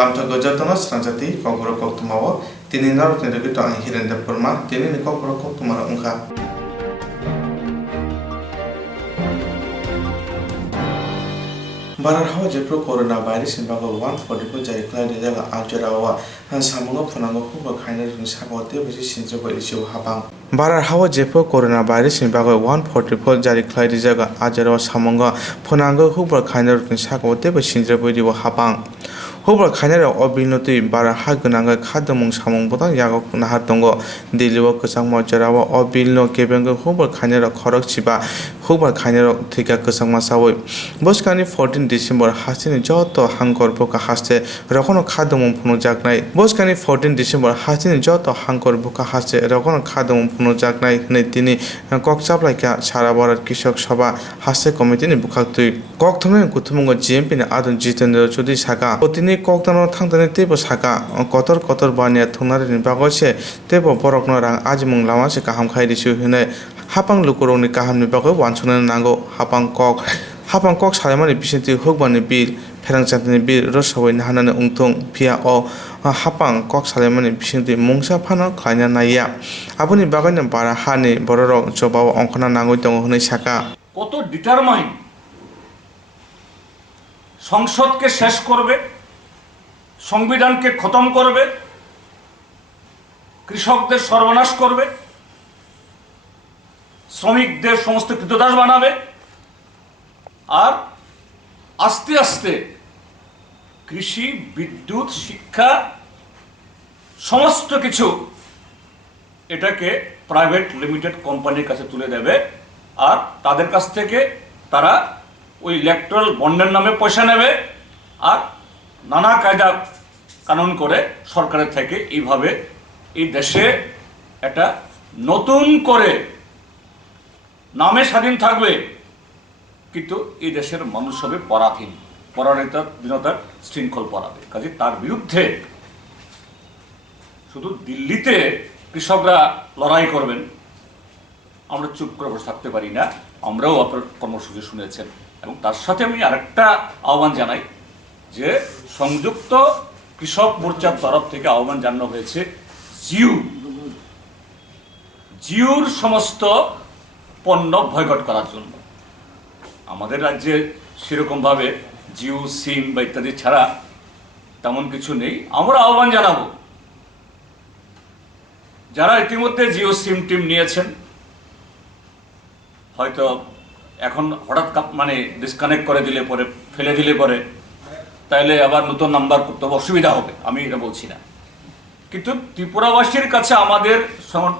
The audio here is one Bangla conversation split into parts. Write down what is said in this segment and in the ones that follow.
lamto gojatono Swrangchati Kokborok Koktwma o tini narok ni rogito ang hirende purma tini ni Kokborok Koktwma ra ungkha. Barar hawa jepro corona virus ni bago 144 jai klai de jaga ajarawa samungo phanango huba khaina ring sabote bisi sinje boi siu habang. Barar hawa jepro corona virus ni bago 144 jai klai de jaga ajarawa samungo phanango huba khaina ring sabote bisi sinje boi habang. Hubar khainare obinoti bara hagunanga khadamung samung boda yago nahar tongo diliwa kusang mojarawa obilno kebengo hubar khainare khorok chiba hubar khainare thika kusang masawoi boskani 14 December hasini joto hangkor boka haste rokono khadamung phuno jaknai boskani 14 December hasini joto hangkor boka haste rokono khadamung phuno jaknai hne tini kokchaplai kya sara barat kishok sabha haste committee ni bukhaktui Koktwma kuthmungo GMP ni adon Jitendra Chudi saka otini Koktwma thangtani tebo saka kotor bania thunare ni bagose tebo borokno rang ajimung lama se kaham khairi su hine hapang lukurong ni kaham ni bago wansuna nango hapang kok saimani bisinti hugbani bil Swrangchati ni bil rosawai nahanane ungtung pia o hapang kok saimani bisinti mungsa phano khaina naiya abuni bagani bara hani bororok jobaw ongkhana nangoi tongo hine saka কত ডিটারমাইন সংসদকে শেষ করবে সংবিধানকে খতম করবে কৃষকদের সর্বনাশ করবে শ্রমিকদের সমস্ত কৃতদাস বানাবে আর আস্তে আস্তে কৃষি বিদ্যুৎ শিক্ষা সমস্ত কিছু এটাকে প্রাইভেট লিমিটেড কোম্পানির কাছে তুলে দেবে আর তাদের কাছ থেকে তারা ওই ইলেকট্রাল বন্ডের নামে পয়সা নেবে আর নানা কায়দা কানুন করে সরকারের থেকে এইভাবে এই দেশে একটা নতুন করে নামে স্বাধীন থাকবে কিন্তু এই দেশের মানুষ হবে পরাধীনতার শৃঙ্খল পরাবে কাজে তার বিরুদ্ধে শুধু দিল্লিতে কৃষকরা লড়াই করবেন আমরা চুপ করে বসে থাকতে পারি না আমরাও আপনার কর্মসূচি শুনেছেন এবং তার সাথে আমি আরেকটা আহ্বান জানাই যে সংযুক্ত কৃষক মোর্চার তরফ থেকে আহ্বান জানানো হয়েছে জিওর সমস্ত পণ্য বয়কট করার জন্য আমাদের রাজ্যে সেরকমভাবে জিও সিম বা ইত্যাদি ছাড়া তেমন কিছু নেই আমরা আহ্বান জানাবো যারা ইতিমধ্যে জিও সিম টিম নিয়েছেন হয়তো এখন হঠাৎ মানে ডিসকানেক্ট করে দিলে পরে ফেলে দিলে পরে তাইলে আবার নতুন নাম্বার করতে অসুবিধা হবে আমি এটা বলছি না কিন্তু ত্রিপুরাবাসীর কাছে আমাদের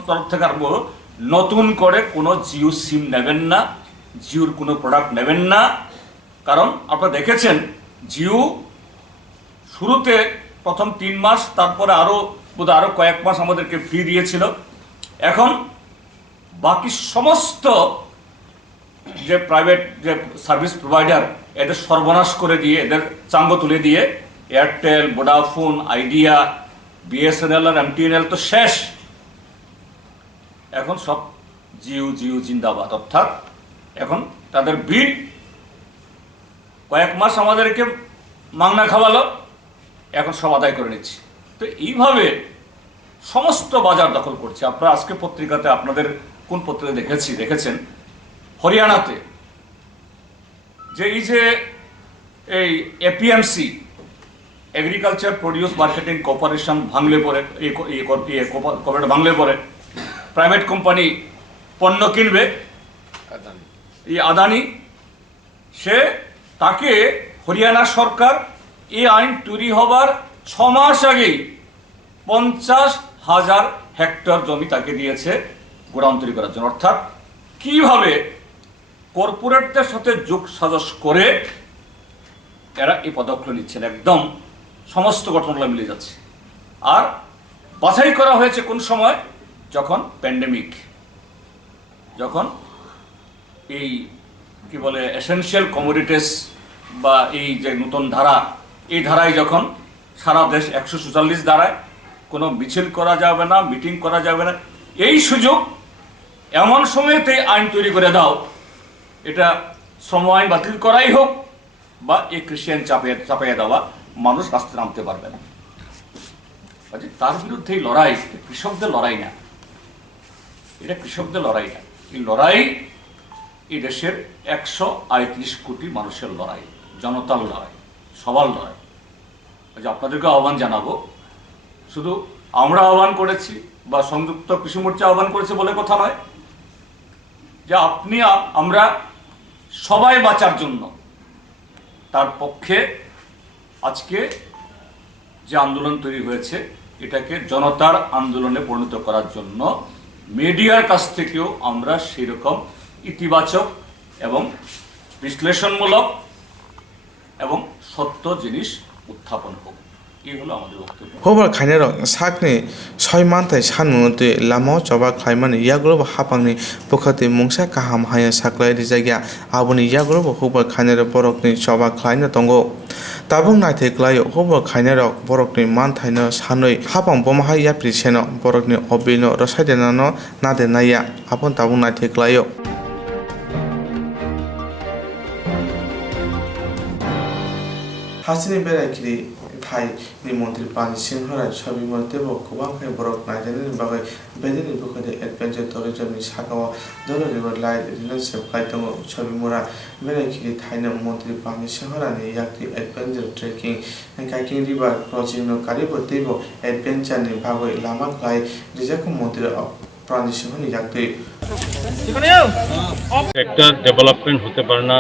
তরফ থেকে আরো নতুন করে কোনো জিও সিম নেবেন না জিওর কোনো প্রোডাক্ট নেবেন না কারণ আপনারা দেখেছেন জিও শুরুতে প্রথম 3 মাস তারপরে আরো কয়েক মাস আমাদেরকে ফ্রি দিয়েছিল এখন বাকি সমস্ত যে প্রাইভেট যে সার্ভিস প্রোভাইডার এদের সর্বনাশ করে দিয়ে এদের চাঙ্গ তুলে দিয়ে এয়ারটেল ভোডাফোন আইডিয়া বিএসএনএল আর এমটিএনএল তো শেষ এখন সব জিও জিন্দাবাদ অর্থাৎ এখন তাদের বিল কয়েক মাস আমাদেরকে মাংনা খাওয়ালো এখন সব আদায় করে নিচ্ছে তো এইভাবে সমস্ত বাজার দখল করছে আপনারা আজকে পত্রিকাতে আপনাদের কোন পত্রিকা দেখেছেন হরিয়ানাতে যে এই APMC agriculture produce marketing corporation ভাঙলে পরে ভাঙলে পরে প্রাইভেট কোম্পানি পণ্য কিনবে এই আদানি সে তাকে হরিয়ানা সরকার এই আইন তৈরি হবার 6 মাস আগেই 50,000 হেক্টর জমি তাকে দিয়েছে গোডাউন তৈরি করার জন্য অর্থাৎ কিভাবে কর্পোরেটদের সাথে যোগ সাজস করে এরা এই পদক্ষেপ নিচ্ছেন একদম সমস্ত ঘটনাগুলো মিলে যাচ্ছে আর বাছাই করা হয়েছে কোন সময় যখন প্যান্ডেমিক যখন এই কি বলে এসেনশিয়াল কমোডিটিস বা এই যে নতুন ধারা এই ধারায় যখন সারা দেশ 144 ধারায় কোনো মিছিল করা যাবে না মিটিং করা যাবে না এই সুযোগ এমন সময়তে আইন তৈরি করে দাও এটা শ্রম আইন বাতিল করাই হোক বা এই ক্রিশ্চিয়ান চাপিয়ে দেওয়া মানুষ রাস্তায় নামতে পারবে না। তার বিরুদ্ধে এই লড়াই কৃষকদের লড়াই না, এটা কৃষকদের লড়াই না, এই লড়াই এই দেশের 138 কোটি মানুষের লড়াই, জনতার লড়াই, সবার লড়াই। আপনাদেরকে আহ্বান জানাবো, শুধু আমরা আহ্বান করেছি বা সংযুক্ত কৃষি মোর্চা আহ্বান করেছে বলে কথা নয়, যে আপনি আমরা সবাই বাঁচার জন্য তার পক্ষে আজকে যে আন্দোলন তৈরি হয়েছে এটাকে জনতার আন্দোলনে পরিণত করার জন্য মিডিয়ার কাছ থেকেও আমরা সেই রকম ইতিবাচক এবং বিশ্লেষণমূলক এবং সত্য জিনিস উত্থাপন হোক, এই হলো আমাদের বক্তব্য। হবার খাইনার সাকনি 6 মান্থাই সানুতে লামাও চবা খাইমান ইয়াগ্রব হাপাংনি পখাতে মুংসা কাহাম হায়া সাকলাই রিজাगिया आबुनि याग्रब हबर खाइनार बरकनि चबा खाइना दंगो ताबुं नायथे क्लायो हबर खाइनार बरकनि मानथाइनो सानै हापां बमहाय याप्रिसेनो बरकनि अबिनो रसायदेनानो नादेनाया आपन ताबुं नायथे क्लायो हासिनि बेरायखिरि थाई नि मन्त्रि पानि सिंहरा छवि मतेबो गोबांहाय बरक नायदेनानि बागै बेदिनि बुखदे एडभेन्चर टुरिजमनि सागाव दल रिवर लाइट रिलेशनशिप काइतंग छवि मुरा बेरायखिरि थाइनो मन्त्रि पानि सिंहरानि याक्ति एडभेन्चर ट्रेकिं काइकिं रिवर क्रसिंग नो कारिबो तेबो एडभेन्चरनि बागै लामा क्लाइ रिजाको मन्त्रि पानि सिंहनि याक्ति একটা ডেভেলপমেন্ট হতে পারে না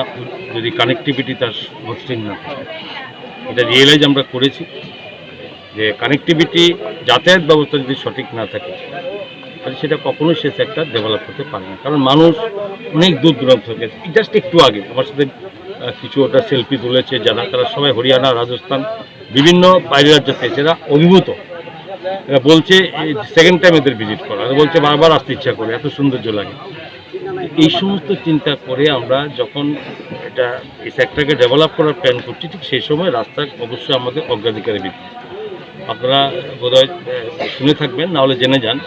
যদি কানেক্টিভিটি তার মসৃণ না থাকে। এটা রিয়েলাইজ আমরা করেছি যে কানেক্টিভিটি যাতায়াত ব্যবস্থা যদি সঠিক না থাকে তাহলে সেটা কখনোই সে সেক্টর ডেভেলপ হতে পারে না। কারণ মানুষ অনেক দূর দূরান্ত থেকে, জাস্ট একটু আগে আমার সাথে কিছু ওটা সেলফি তুলেছে যারা, তারা সবাই হরিয়ানা, রাজস্থান, বিভিন্ন বাইরের রাজ্য থেকে, এরা অভিভূত। এরা বলছে সেকেন্ড টাইম এদের ভিজিট করা, বলছে বারবার আসতে ইচ্ছা করে, এত সৌন্দর্য লাগে। এই সমস্ত চিন্তা করে আমরা যখন এটা এই সেক্টরকে ডেভেলপ করার প্ল্যান করছি, ঠিক সেই সময় রাস্তা অবশ্যই আমাদের অগ্রাধিকারের ভিত্তি। আপনারা বোধহয় শুনে থাকবেন, না হলে জেনে যান,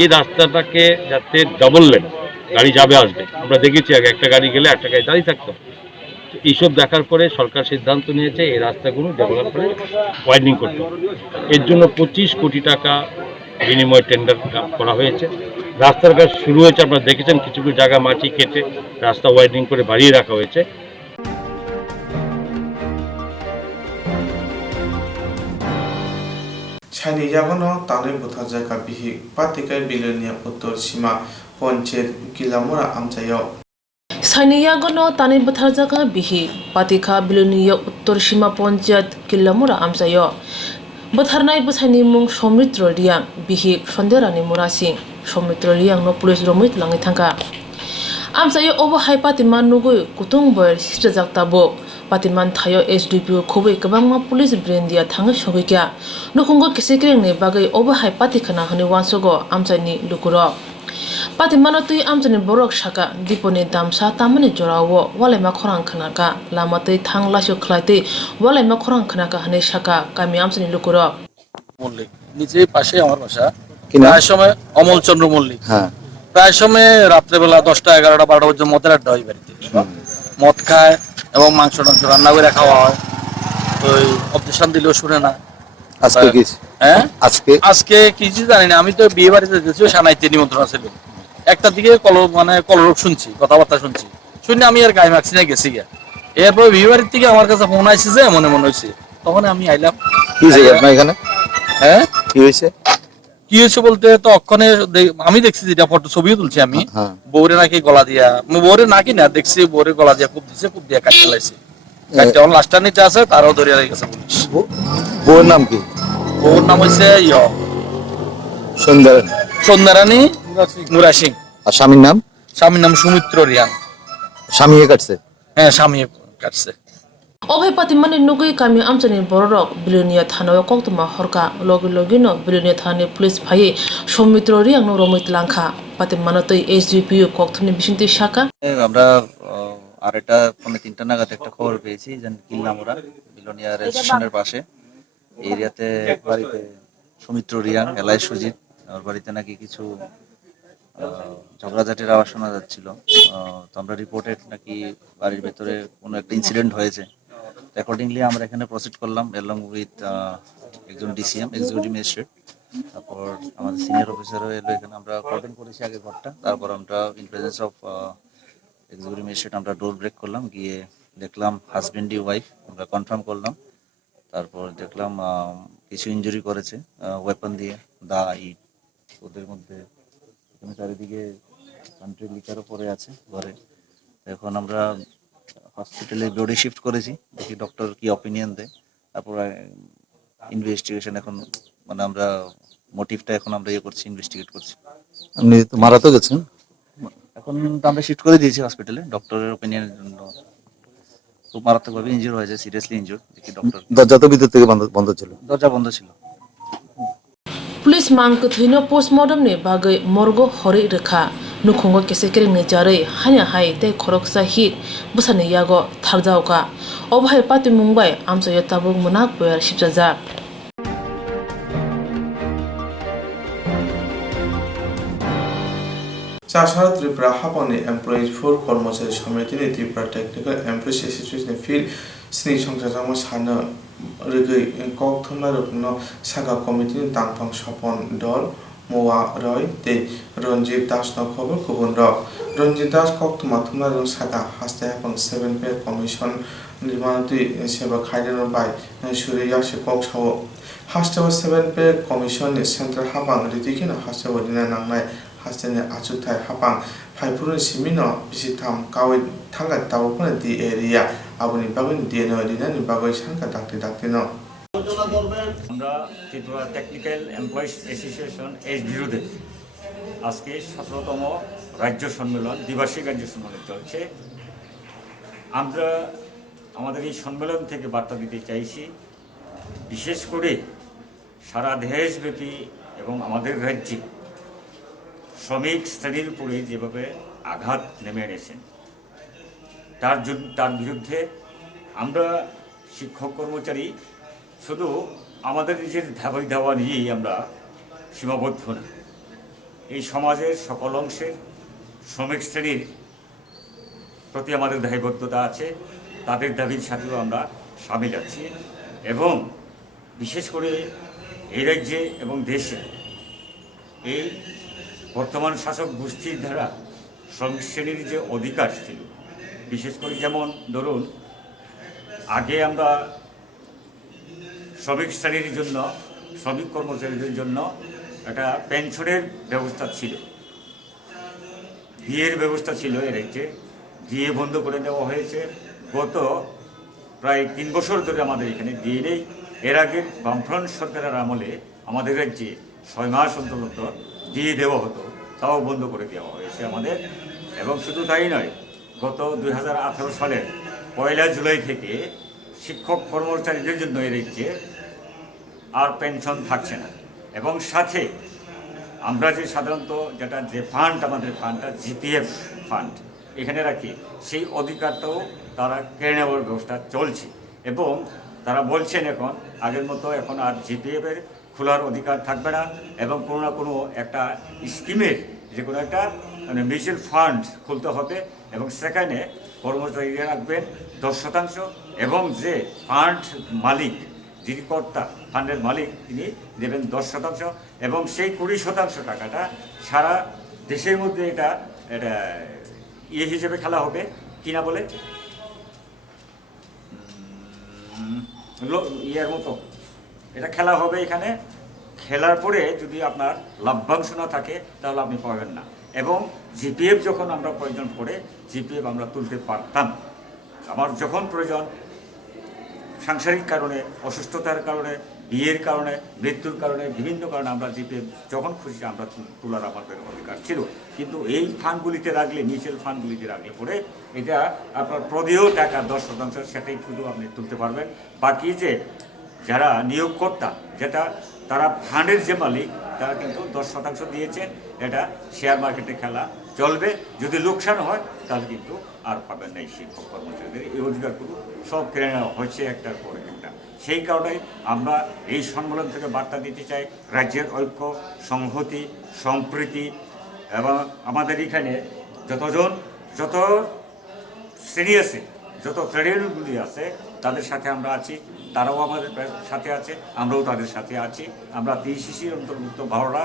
এই রাস্তাটাকে যাতে ডাবল লেন গাড়ি যাবে আসবে। আমরা দেখেছি আগে একটা গাড়ি গেলে একটা গাড়ি দাঁড়িয়ে থাকতো। এইসব দেখার পরে সরকার সিদ্ধান্ত নিয়েছে এই রাস্তাগুলো ডেভেলপ করে ওয়াইডনিং করতে হবে। এর জন্য 25 কোটি টাকা বিনিময়ে টেন্ডার করা হয়েছে। রাস্তার কাজ শুরু হয়েছে, আপনারা দেখেছেন কিছু কিছু জায়গা মাটি কেটে রাস্তা ওয়াইডনিং করে বাড়িয়ে রাখা হয়েছে। ছাইনি ইয়াগনো তানে বুথা জায়গা বিহি পাতিকাই বিলনিয়া উত্তর সীমা পঞ্চায়েত কিলামুরা আমচাইও সাইনিয়াগনো তানি বুথার জায়গা বিহি পাতিকা বিলনিয়া উত্তর সীমা পঞ্চায়েত কিলামুরা আমচাইও बुथारनाय बुसाइनि मुं सौमित्र रियां बिहि सन्देरानि मुरासिं सौमित्र रियां नो पुलिस रमित लाङै थांखा आमसायो अबहाय पातिमान नुगुय कुतुं बोर सिस्टजाक ताबो पातिमान थायो एसडीपी खबै गोबांमा पुलिस ब्रेन्डिया थाङै सगैक्या नुखुंगो केसेक्रेंनि बागै अबहाय पातिखाना हनि वानसगो आमसाइनि लुकुरो पातिमानो तुइ आमसाइनि बरक साका दिपनि दामसा तामनि जरावो वालायमा खरां खनाका लामा तुइ थां लासो खलाइतै वालायमा खरां खनाका हनि साका गामि आमसाइनि लुकुरो মল্লিক নিচে পাশে আমার বাসা। প্রায় সময় অমল চন্দ্র মল্লিক। হ্যাঁ, প্রায় সময় রাত্রেবেলা 10টা 11টা 12টা পর্যন্ত মদের আড্ডা হয় বাড়িতে। মদ খায় এবং মাংস টাংস রান্না করে খাওয়া হয়। তো অবজেকশন দিলেও শুনে না। আজকে কি? হ্যাঁ, আজকে কিছু জানি না। আমি তো বিয়ে বাড়িতে গেছি, সানাইতে নিমন্ত্রণ ছিল। একটা দিকে কলরব শুনছি, কথাবার্তা শুনছি, শুনে আমি আর গায়ে মাখছি না, গেছি গা। এরপর বিয়ে বাড়ির থেকে আমার কাছে ফোন আসছে যে মনে মনে হয়েছে, তখন আমি আইলাম। কি হয়েছে আপনার এখানে? হ্যাঁ, কি হয়েছে? কি হয়েছে বলতে তো অক্ষণে আমি দেখছি, যেটা ফটো ছবিও তুলছি আমি, বউরে নাকি গলা দিয়া, বউরে নাকি না দেখছি, বউরে গলা দিয়া খুব দিছে, খুব দিয়া কাটতে লাইছে। কাটতে আমার লাস্টার নিচে আছে, তারও ধরে গেছে পুলিশ। বউর নাম কি? বউর নাম হচ্ছে সন্ধ্যারানী মুরা সিং। আর স্বামীর নাম? স্বামীর নাম সুমিত্র রিয়াং। স্বামী কাটছে? হ্যাঁ, স্বামী কাটছে। অভয় পাতিমানি নুগৈ কামি আমচানি বড়রক বিলনিয়া থানাও কক্তমা হরকা লগে লগেনো বিলনিয়া থানানি পুলিশ ভাইয়ে সৌমিত্র রিয়াং নো রমিত লাংখা পাতিমানো তৈ এসডিপি কক্তমনি বিশিন্তি শাখা। আমরা আর এটা পৌনে 3টা নাগাদ একটা খবর পেয়েছি যে কিল্লামুরা বিলনিয়া রেল স্টেশনের পাশে এরিয়াতে বাড়িতে সৌমিত্র রিয়াং এলাই সুজিত, ওর বাড়িতে নাকি কিছু ঝগড়াঝাটির আওয়াজ শোনা যাচ্ছিল। তো আমরা রিপোর্টেড নাকি বাড়ির ভেতরে কোনো একটা ইনসিডেন্ট হয়েছে। তো অ্যাকর্ডিংলি আমরা এখানে প্রসিড করলাম এলং উইথ একজন ডিসিএম এক্সিকিউটিভ ম্যাজিস্ট্রেট, তারপর আমাদের সিনিয়র অফিসারও এলো এখানে। আমরা কর্ডন করেছি আগে ঘরটা, তারপর আমরা in presence of executive magistrate আমরা ডোর ব্রেক করলাম, গিয়ে দেখলাম হাজবেন্ডি ওয়াইফ আমরা কনফার্ম করলাম। তারপর দেখলাম কিছু ইনজুরি করেছে ওয়েপন দিয়ে, দা ইট, ওদের মধ্যে এখানে চারিদিকে কান্ট্রি লিকারও পড়ে আছে ঘরে। এখন আমরা হসপিটালে বডি শিফট করেছি, দেখি ডক্টর কি অপিনিয়ন দেয়। তারপর ইনভেস্টিগেশন এখন মানে আমরা মোটিভটা এখন আমরা করছি, ইনভেস্টিগেট করছি। আপনি তো মারা তো গেছেন, এখন তো আমরা শিফট করে দিয়েছি হসপিটালে ডক্টরের ওপিনিয়নের জন্য। খুব মারাত্মকভাবে ইনজুর হয়েছে, সিরিয়াসলি ইনজুর। দেখি ডক্টর। দরজা তো ভিতর থেকে বন্ধ ছিল? দরজা বন্ধ ছিল। पुलिस मांग कथैनो पोस्टमार्टम ने बागै मर्गो हरै रेखा नुखुंगो केसेकेरिं ने जारै हाया हाय ते खरकसा हिट बसाने यागो थारजावका अबहाय पाति Mumbai आमसायो Tabuk मुनाक बोयार सिबजाजा Chashara Tripura হাপানি employees four কর্মচারী সমিতিनि ত্রিপুরা টেকনিক্যাল এমপ্লয়িজ এসোসিয়েশन फिर स्नि संजाजामा सानो रगै कक्थमा रत्न सागा कमिटिनि तांफां सपन दल मोवा रय ते रंजित दास नखबर गुबुन रंजित दास कक्थमा थुमना रं सागा हास्ते हापां 7 पे कमिशन लिमानति सेवा खायदन बाय सुरिया से कक्साव हास्तेवा 7 पे कमिशन सेंट्रल हापां रितिकिन हास्तेवा दिना नांनाय हास्तेने आचुथाय हापां फाइपुरनि सिमिनो बिसिथाम कावै थांगा तावफोर दि एरिया आबुनि बागैनि दिनो दिनानि बागै सानका दाक्तिनो আমরা ত্রিপুরা টেকনিক্যাল এমপ্লয়িজ অ্যাসোসিয়েশন এর বিরুদ্ধে আজকে 17তম রাজ্য সম্মেলন দ্বিবার্ষিক রাজ্য সম্মেলন চলছে। আমরা আমাদের এই সম্মেলন থেকে বার্তা দিতে চাইছি, বিশেষ করে সারা দেশব্যাপী এবং আমাদের রাজ্যে শ্রমিক শ্রেণীর উপরে যেভাবে আঘাত নেমে এনেছেন তার বিরুদ্ধে আমরা শিক্ষক কর্মচারী শুধু আমাদের নিজের ধাওয়া নিয়েই আমরা সীমাবদ্ধ না, এই সমাজের সকল অংশের শ্রমিক শ্রেণীর প্রতি আমাদের দায়বদ্ধতা আছে, তাদের দাবির সাথেও আমরা সামিল আছি। এবং বিশেষ করে এই রাজ্যে এবং দেশে এই বর্তমান শাসক গোষ্ঠীর দ্বারা শ্রমিক শ্রেণীর যে অধিকার ছিল, বিশেষ করে যেমন ধরুন আগে আমরা শ্রমিক শ্রেণীর জন্য শ্রমিক কর্মচারীদের জন্য একটা পেনশনের ব্যবস্থা ছিল, ডিএর ব্যবস্থা ছিল, এর রাজ্যে ডিএ বন্ধ করে দেওয়া হয়েছে। গত প্রায় 3 বছর ধরে আমাদের এখানে ডিএ নেই। এর আগের বামফ্রন্ট সরকারের আমলে আমাদের রাজ্যে 6 মাস অন্তর ডিএ দেওয়া হতো, তাও বন্ধ করে দেওয়া হয়েছে আমাদের। এবং শুধু তাই নয়, গত 2018 সালের 1 জুলাই থেকে শিক্ষক কর্মচারীদের জন্য এর রাজ্যে আর পেনশন থাকছে না। এবং সাথে আমরা যে সাধারণত যে ফান্ড, আমাদের ফান্ডটা জিপিএফ ফান্ড এখানে রাখি, সেই অধিকারটাও তারা কেড়ে নেওয়ার ব্যবস্থা চলছে। এবং তারা বলছেন এখন আগের মতো এখন আর জিপিএফের খোলার অধিকার থাকবে না, এবং কোনো না কোনো একটা স্কিমের যে কোনো একটা মানে মিউচুয়াল ফান্ড খুলতে হবে, এবং সেখানে কর্মচারীরা রাখবেন 10%, এবং যে ফান্ড মালিক, যিনি কর্তা ফান্ডের মালিক, তিনি দেবেন 10%, এবং সেই 20% টাকাটা সারা দেশের মধ্যে এটা হিসেবে খেলা হবে, কিনা বলে ইয়ের মতো এটা খেলা হবে। এখানে খেলার পরে যদি আপনার লাভ্যাংশ না থাকে তাহলে আপনি পাবেন না। এবং জিপিএফ যখন আমরা প্রয়োজন পড়ে জিপিএফ আমরা তুলতে পারতাম, আমার যখন প্রয়োজন সাংসারিক কারণে, অসুস্থতার কারণে, বিয়ের কারণে, মৃত্যুর কারণে, বিভিন্ন কারণে আমরা জিপিএফ যখন খুশি আমরা তোলার আমাদের অধিকার ছিল। কিন্তু এই ফান্ডগুলিতে রাখলে, মিউচুয়াল ফান্ডগুলিতে রাখলে পরে এটা আপনার প্রদেয় টাকা 10%, সেটাই শুধু আপনি তুলতে পারবেন। বাকি যে যারা নিয়োগকর্তা, যেটা তারা ফান্ডের যে মালিক, তারা কিন্তু 10% দিয়েছেন। এটা শেয়ার মার্কেটে খেলা চলবে, যদি লোকসান হয় তাহলে কিন্তু আর পাবেন না। এই শিক্ষক কর্মচারীদের এই অধিকারগুলো সব কেড়ে নেওয়া হয়েছে একটার পরে একটা। সেই কারণে আমরা এই সম্মেলন থেকে বার্তা দিতে চাই, রাজ্যের ঐক্য, সংহতি, সম্প্রীতি, এবং আমাদের এখানে যত শ্রেণী আছে যত ট্রেড ইউনিয়নগুলি আছে তাদের সাথে আমরা আছি, তারাও আমাদের সাথে আছে, আমরাও তাদের সাথে আছি। আমরা DCCর অন্তর্ভুক্ত 12টা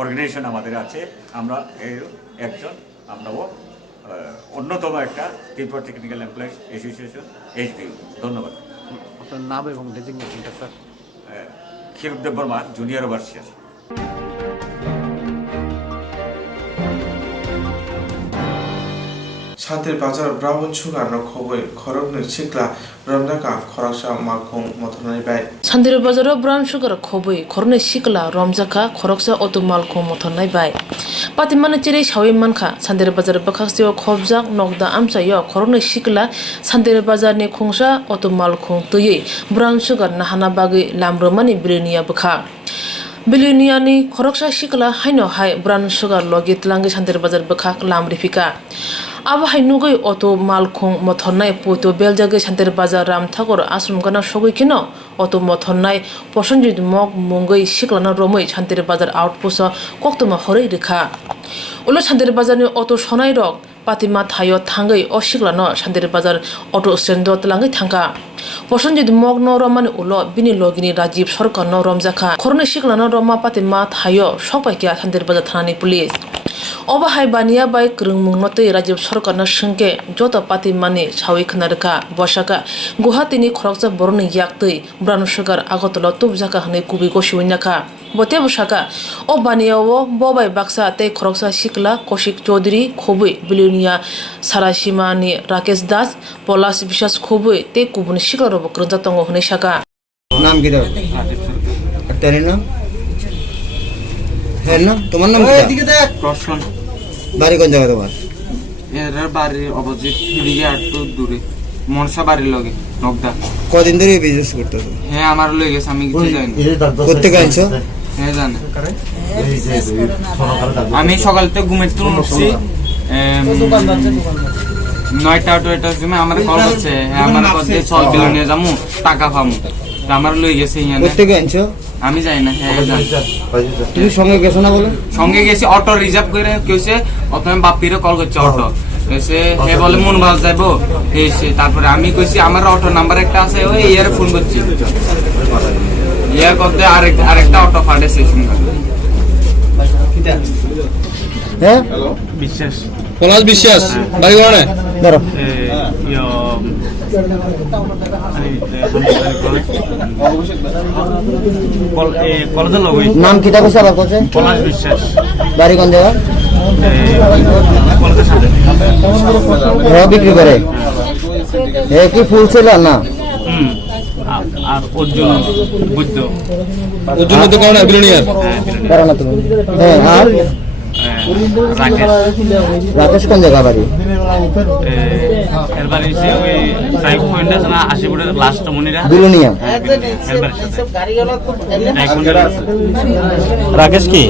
অর্গানাইজেশন আমাদের আছে। আমরা এর একজন, আমরাও অন্যতম একটা Tripura technical employees association HBU। ধন্যবাদ। আপনার নাম এবং ডেজিগনেশনটা sir? Kshirdeb Barma, junior overseer. Santirbazar ব্রাহ্মণ সুগার খবর খরকনি শিকলা রমজাকা খরকসা মাখং মথনাই বাই শান্তির বাজার ব্রাউন সুগার খবই খরনে শিকলা রমজাকা খরকসা অটো মালখং মথনাই বাই পাতিমানে চেরে সাউই মানখা শান্তির বাজার বাখাসিও খবজাক নগদা আমসাইও খরনে শিকলা শান্তির বাজারনি খংসা অটো মালখং তৈয়ে ব্রাউন সুগার নাহানা বাগै লামরমানি बिलिनिया बखा बिलिनियानि खरकसा शिकला हाइनो हाय ब्राउन सुगार लगे तलांगे शान्तिर बाजार बखा लाम रिफिका अब हाइनुगै अटो मालखं मथननाय पोतो बेलजागे शान्तिर बाजार रामठाकुर आश्रम गना सगैखिनो अटो मथननाय पसंजित मग मुंगै शिकलाना रमै शान्तिर बाजार आउटपोस्ट कोक्तमा हरै रेखा उलो शान्तिर बाजारनि अटो सनाय रक पातिमा थायो थांगै अ शिकलानो शान्तिर बाजार अटो स्टेन्ड तलांगै थांका पसंजित मग न रमानि उलो बिनि लगिनि राजीव सरकार न रमजाखा खरनै शिकलानो रमा पातिमा थायो सपाइकिया शान्तिर बाजार थानानि पुलिस अबाहाय बानिया बाय क्रंमुं नतै राजीव सरकार न संके जत पातिमानि सावै खनारखा बसाका गुवाहाटीनि खरकजा बरनि याक्तै ब्राउन सुगार आगतला तुबजाका हनै कुबि गसिवैनाखा बते बसाका अ बानियाव बबाय बाक्सा ते खरकसा शिकला कौशिक चौधरी खबै बिलिनिया सारासीमानि राकेश दास पलाश বিশ্বাস खबै ते कुबुनि शिकलारब क्रंजा तंग हनै साका नाम কি দাও তের নাম হ্যাঁ না তোমার নাম কি এদিকে দেখ রশন বাড়ি কোন জায়গা তোমার এর বাড়ি অপোজিট এদিকে একটু দূরে মনসা বাড়ির লগে নগদা কদিন ধরে বিজনেস করতেছো হ্যাঁ আমার লই গেছে আমি কিছু জানি করতে গেছো হ্যাঁ জানি আমি সকাল থেকে ঘুমের তুলে উঠছি 9টা টয়টার সময় আমার কল করছে হ্যাঁ আমার কত চল বিল নিয়ে যামু টাকা পামু আমার লই গেছে ইয়ানে করতে গেছো আমি যাই না হ্যাঁ জানি তুমি সঙ্গে গেছো না বলে সঙ্গে গেছি অটো রিজার্ভ করে কইছে প্রথমে বাপ্পিরে কল করছে অটো এসে হে বলে মনবাজ যাইবো এসে তারপরে আমি কইছি আমার অটো নাম্বার একটা আছে ওই ইয়ারে ফোন করছি ইয়ার করতে আরেকটা অটো ফাড়ে সেশন হ্যাঁ বিশ্বাস পলাশ বিশ্বাস বাড়ি কোনে ধরো নাম কিটা কইছে আবার কইছে পলাশ বিশ্বাস বাড়ি কোন জায়গা বিক্রি করে এ কি ফুল ছিল না আর অর্জুন বুদ্ধ অর্জুন তো কোন বিলিনিয়ার কারণ না তুমি হ্যাঁ আর রাকেশ কোন জায়গা বাড়ি এর বাড়ি সে ওই সাইব পয়েন্ট আছে না 80 ফুটের লাস্ট মনিরা বিলিনিয়া রাকেশ কি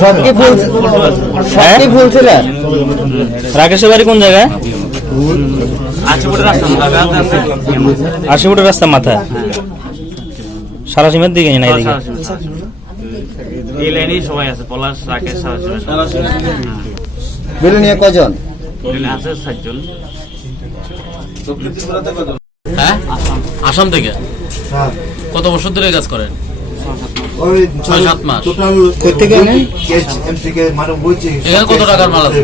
সব কি ফুল ছিল রাকেশের বাড়ি কোন জায়গায় 80 ফুটের রাস্তা 80 ফুটের রাস্তা মাথা সারাসীমার দিকে না এদিকে এই লাইনেই সবাই আছে পলাশ রাকেশ বিলিনিয়া কজন আছে 7 জন হ্যাঁ আসাম থেকে কত বছর ধরে কাজ করেন? 6-7 মাস। করতে গেলে এখানে কত টাকার মাল আছে?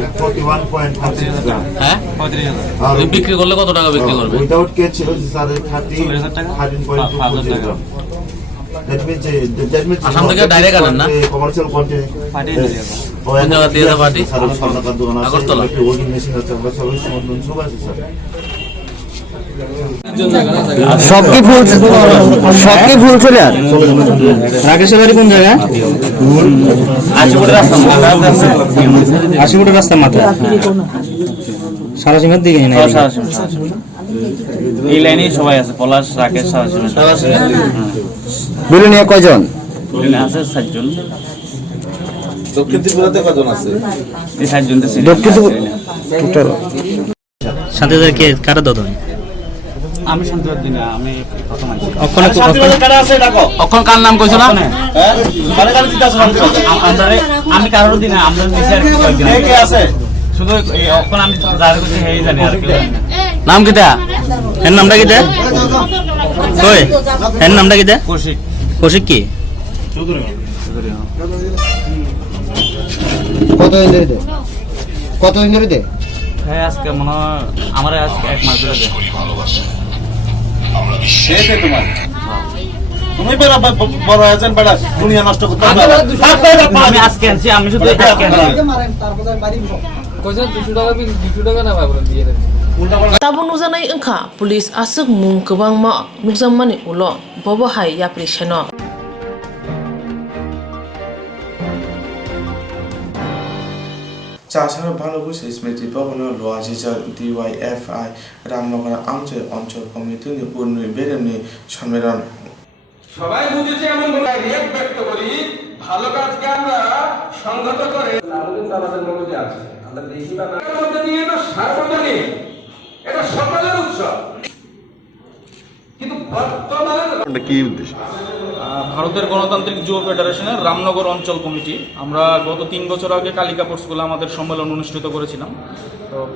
হ্যাঁ বিক্রি করলে কত টাকা বিক্রি করবে? আসাম থেকে ডাইরেক্ট আনেন না? কোন জায়গা দিয়ে পার্টি? আগরতলা। সব কি ফুল ছিল রাকেশের বাড়ি কোন জায়গা 80 ফুটের রাস্তা 80 ফুটের রাস্তা মাথা সারাসীমার দিকে না এই লাইনেই সবাই আছে পলাশ রাকেশ বিলিনিয়া কয়জন আছে 7 জন দক্ষিণ ত্রিপুরাতে কজন আছে এই 7 জন দক্ষিণ টোটাল শান্তিদার কে কারা দাও তুমি আমি শান্তিবাদ দিনা আমি প্রথম আইছি অখন কার নাম কইছো না? আমি কারোর দিনা আমরা নিচে আর কি আছে শুধু এখন আমি যার কাছে হেই জানি আর কেউ জানি না। নাম কিটা এর নামটা কিটা কই এর নামটা কিটা কৌশিক কৌশিক কি চৌধুরী কতদিন ধরে দে হ্যাঁ আজকে মনে হয় আমার আজকে 1 মাস ধরে দেয় সেটা তোমার তুমি বড় আছেন বড় দুনিয়া নষ্ট করতে আমি আজকে আনছি আমি শুধু আজকে আনছি কইছে 200 টাকা না ভাই বলে দিয়ে দেন Tabung nuzanai engkha police asuk mung kebang ma nuzam mani ulo bobo hai ya prisheno. চাষার ভালো বুঝে স্মৃতি ভবন লোয়াজিজা DYFI রামনগর আঞ্চলিক অঞ্চল কমিটির উন্নয়ন বেরেমনি সম্মেলন সবাই বুঝেছে এমন রিয়েক্ট ব্যক্ত করি ভালো কাজকে আমরা সংগত করে আমাদের মধ্যে আছে আমরা দেখি বা না মধ্যে নিয়ে এটা সার্বজনীন এটা সকলের উৎসব কিন্তু বর্তমানে কি উদ্দেশ্য ভারতের গণতান্ত্রিক যুব ফেডারেশনের রামনগর অঞ্চল কমিটি আমরা গত 3 বছর আগে কালিকাপুর স্কুলে আমাদের সম্মেলন অনুষ্ঠিত করেছিলাম।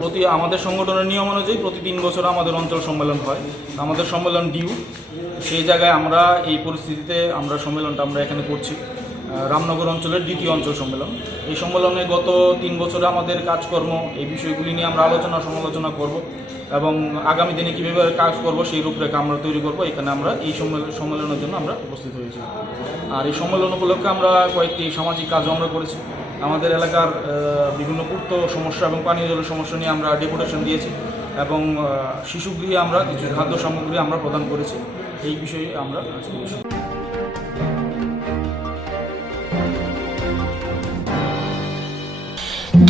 তো আমাদের সংগঠনের নিয়ম অনুযায়ী প্রতি 3 বছর আমাদের অঞ্চল সম্মেলন হয়। আমাদের সম্মেলন ডিউ, সেই জায়গায় আমরা এই পরিস্থিতিতে আমরা সম্মেলনটা আমরা এখানে করছি। রামনগর অঞ্চলের দ্বিতীয় অঞ্চল সম্মেলন। এই সম্মেলনে গত 3 বছরে আমাদের কাজকর্ম এই বিষয়গুলি নিয়ে আমরা আলোচনা সমালোচনা করব এবং আগামী দিনে কীভাবে কাজ করব সেই রূপরেখা আমরা তৈরি করব। এখানে আমরা এই সম্মেলনের জন্য আমরা উপস্থিত হয়েছি। আর এই সম্মেলন উপলক্ষে আমরা কয়েকটি সামাজিক কাজও আমরা করেছি। আমাদের এলাকার বিভিন্ন পূর্ত সমস্যা এবং পানীয় জলের সমস্যা নিয়ে আমরা ডেপুটেশন দিয়েছি এবং শিশুগৃহে আমরা কিছু খাদ্য সামগ্রী আমরা প্রদান করেছি। এই বিষয়ে আমরা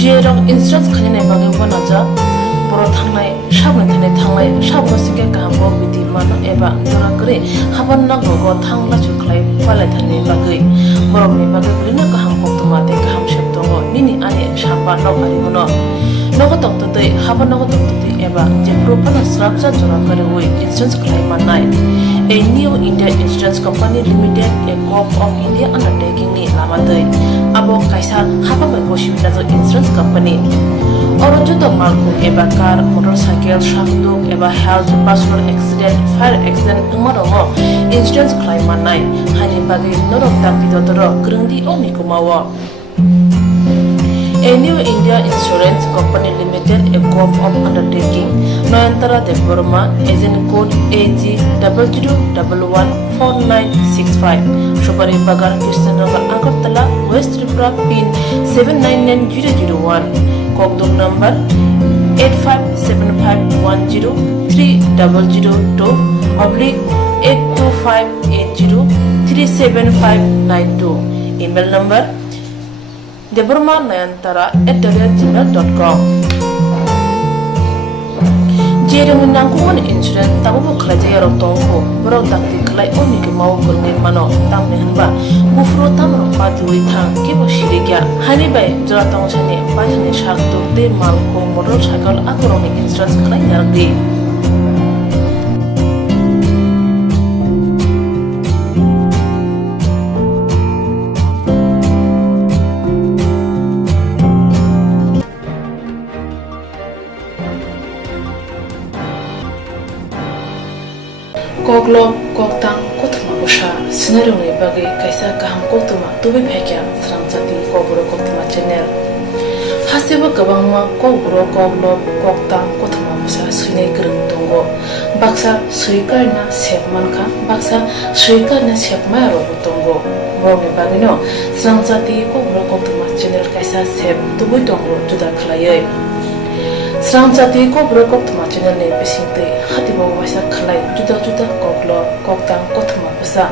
Jerong instructs khanine bagi wanaja boro thangnai sabne thangnai sabno sike kahbo biti mano eba jora kre haban na gogo thangla chuklai pale thane bagai borok ni bagai bulina kaham koktwma te kaham sheptongo nini ane sapa no ari gono nogo toktoi haban nogo toktoi eba je propana srapsa jora kare oi instructs khlai manai a new India Insurance Company Limited, a co-op of India undertaking ni lamadai abo kaisa haba bai goshibna jo insurance company orojo to malko eba car motorcycle shafduk eba health personal accident fire accident umaromo insurance claim manai hani bagi norok tak bidodoro grungdi oni kumawo A new India Insurance Company Limited, a co-op of undertaking, Noyantara Deborma, agent code AG00114965, Shubari Bagar, Krishnagar, Agartala, West Tripura, PIN 799001, Kokborok number 8575103000/82580375592, email number deborma9antara@gmail.com. Jerong nangkuman insurance tabu khlajaya rotongko borok dakti khlai oni ke mau kurni mano tamne hanba bufro tamro padui thang ke bosirigya hani bai jora tongsani pasani shakto te malko motorcycle akoroni insurance khlai nardi Koklom koktang Koktwma busha sinarungi bagi kaisa kaham Koktwma tubi phekya Swrangchati Kokborok Koktwma channel hasiba kabangma Kokborok koklom koktang Koktwma busha sinai grung tongo baksa suikarna sepmanka baksa suikarna sepmaro tongo morni bagino Swrangchati Kokborok Koktwma channel kaisa sep tubi tongo juda khlaiye Swrangchati Kokborok Koktwma channel ne bisingte hatibo waisa khlai juda juda koklo koktang Koktwma busa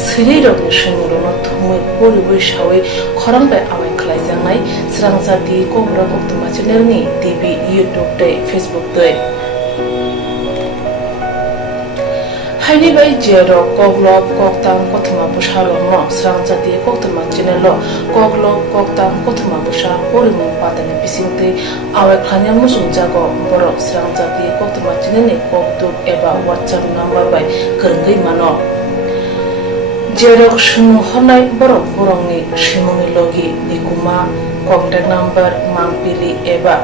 siriro ni shingro no thumui poriboi shawi khorang bai awai khlai jangnai Swrangchati Kokborok Koktwma channel ni TV YouTube te Facebook te haini bai jero koklo koktang Koktwma busa lo no Swrangchati Koktwma channel lo koklo koktang Koktwma busa porimu patane bisingte awai khlanya musung jago borok Swrangchati Koktwma channel ni koktuk eba WhatsApp number bai kerenggai mano Jerok Shimu Honai Borok Borongni Shimuni Logi Nikuma Contact number Mangpili Eba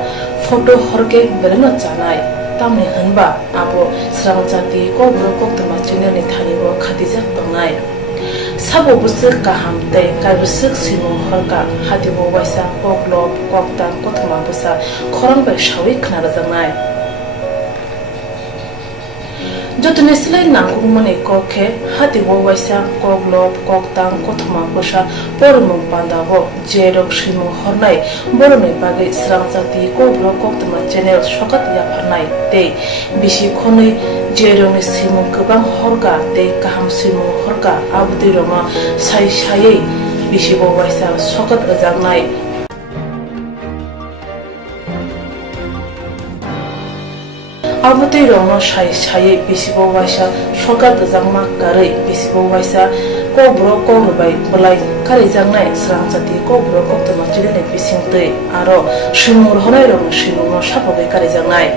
Photo Horke Bereno Chanai Tamni Hanba Abo Swrangchati Kokborok Koktwma channel ni thanibo khatijak tongnai Sabo busuk kaham te kai busuk simu horka hatibo waisa koklop koktan koktwma busa khorang bai shawi khnarjanai Jotune silai nanggung mane kokhe hatibo waisa koklop koktan koktwma busa pormung pandabo jerok simu hornai borone bagai Swrangchati Kokborok Koktwma channel sokat yaphanai te bisi khonai jeroni simu kubang horka te kaham simu horka abdi roma sai sai bisi bo waisa sokat ajangnai abdi roma sai sai bisi bo waisa sokat ajangma karai bisi bo waisa Kokborok Kokborok belai kari jangnai Swrangchati Kokborok Koktwma channel bisingtei aro simur honai rong simur sapogai kari jangnai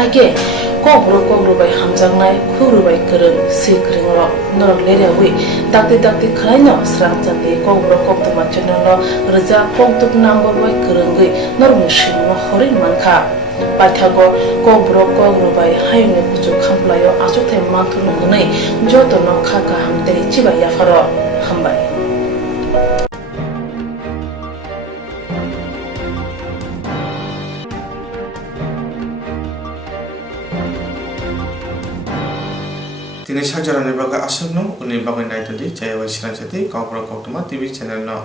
hage Kokborok Kokborok hamjangnai khurubai kereng sikreng ro norok lerewi dakti khalaino Swrangchati Kokborok Koktwma channel no reja Koktwma number bai kerengai norok simur horin mankha Pathago Kokborok Kokborok hayne kuchu khamplayo asukthai manthunu hnei jotono khaka hamtei chibai yafaro hambai Tini sajarani bagai asal no uni bagai naito di jaya Swrangchati Kokborok Koktwma TV channel no